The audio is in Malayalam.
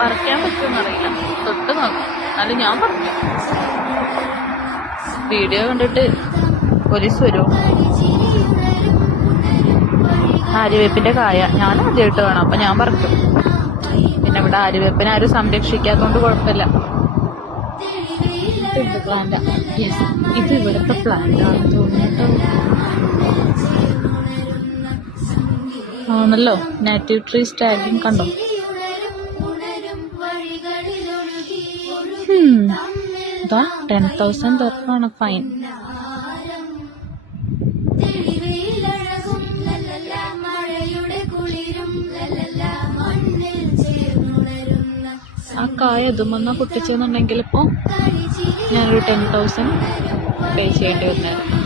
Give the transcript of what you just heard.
പറിക്കാൻ പറ്റുമെന്നറിയില്ല, തൊട്ട് നോക്കാം. എന്നാലും ഞാൻ പറിക്കും. വീഡിയോ കണ്ടിട്ട് പോലീസ് വരുമോ? ആര്യവേപ്പിന്റെ കായ ഞാൻ ആദ്യമായിട്ട് വേണം, അപ്പൊ ഞാൻ പറിക്കും. പിന്നെ ഇവിടെ ആര്യവേപ്പിനെ ആരും സംരക്ഷിക്കാത്തോണ്ട് കുഴപ്പമില്ല. പ്ലാന്റ്, യെസ്, ഇത് ഇവിടുത്തെ പ്ലാന്റ് ആണെന്ന് തോന്നുന്നു. ആണല്ലോ, നാറ്റീവ് ട്രീസ് ടാഗിങ് കണ്ടോ? ഇതാ 10,000 ദർഹമാണ് ഫൈൻ. ആ കായ ഇതുമെന്നാ പൊട്ടിച്ചെന്നുണ്ടെങ്കിൽ ഇപ്പോൾ ഞാനൊരു 10,000 പേ ചെയ്യേണ്ടി വന്നായിരുന്നു.